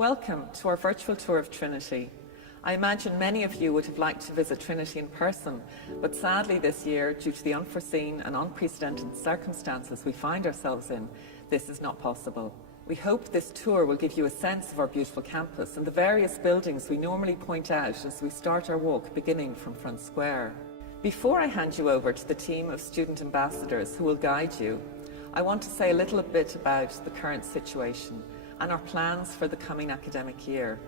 Welcome to our virtual tour of Trinity. I imagine many of you would have liked to visit Trinity in person, but sadly this year, due to the unforeseen and unprecedented circumstances we find ourselves in, this is not possible. We hope this tour will give you a sense of our beautiful campus and the various buildings we normally point out as we start our walk beginning from Front Square. Before I hand you over to the team of student ambassadors who will guide you, I want to say a little bit about the current situation and our plans for the coming academic year.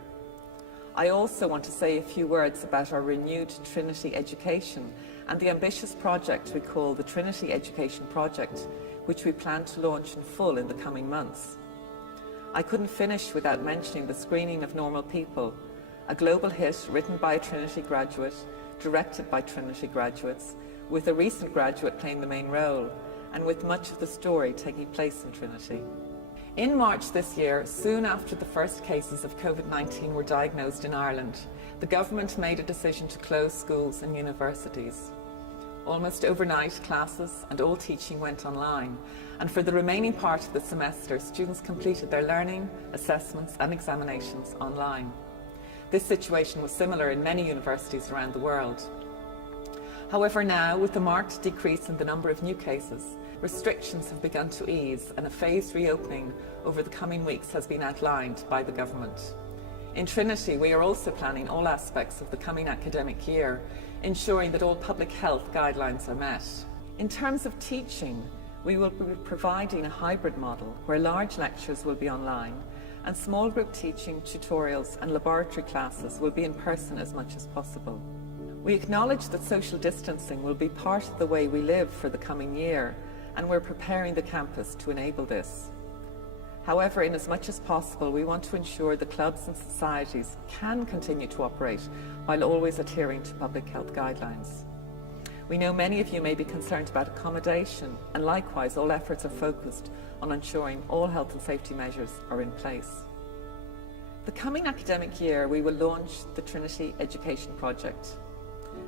I also want to say a few words about our renewed Trinity education and the ambitious project we call the Trinity Education Project, which we plan to launch in full in the coming months. I couldn't finish without mentioning the screening of Normal People, a global hit written by a Trinity graduate, directed by Trinity graduates, with a recent graduate playing the main role, and with much of the story taking place in Trinity. In March this year, soon after the first cases of COVID-19 were diagnosed in Ireland, the government made a decision to close schools and universities. Almost overnight, classes and all teaching went online, and for the remaining part of the semester, students completed their learning, assessments and examinations online. This situation was similar in many universities around the world. However, now, with the marked decrease in the number of new cases, restrictions have begun to ease and a phased reopening over the coming weeks has been outlined by the government. In Trinity, we are also planning all aspects of the coming academic year, ensuring that all public health guidelines are met. In terms of teaching, we will be providing a hybrid model where large lectures will be online and small group teaching, tutorials and laboratory classes will be in person as much as possible. We acknowledge that social distancing will be part of the way we live for the coming year, and we're preparing the campus to enable this. However, in as much as possible, we want to ensure the clubs and societies can continue to operate while always adhering to public health guidelines. We know many of you may be concerned about accommodation, and likewise all efforts are focused on ensuring all health and safety measures are in place. The coming academic year, we will launch the Trinity Education Project.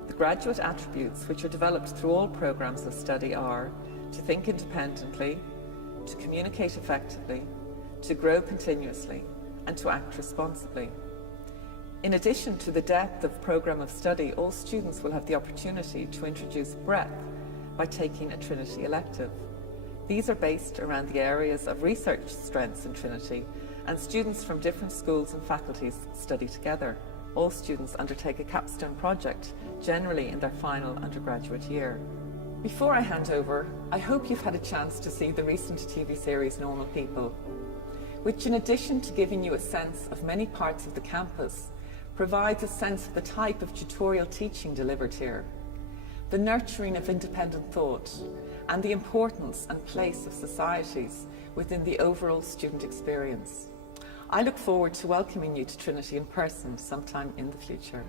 The graduate attributes which are developed through all programmes of study are to think independently, to communicate effectively, to grow continuously, and to act responsibly. In addition to the depth of programme of study, all students will have the opportunity to introduce breadth by taking a Trinity elective. These are based around the areas of research strengths in Trinity, and students from different schools and faculties study together. All students undertake a capstone project, generally in their final undergraduate year. Before I hand over, I hope you've had a chance to see the recent TV series Normal People, which in addition to giving you a sense of many parts of the campus, provides a sense of the type of tutorial teaching delivered here, the nurturing of independent thought, and the importance and place of societies within the overall student experience. I look forward to welcoming you to Trinity in person sometime in the future.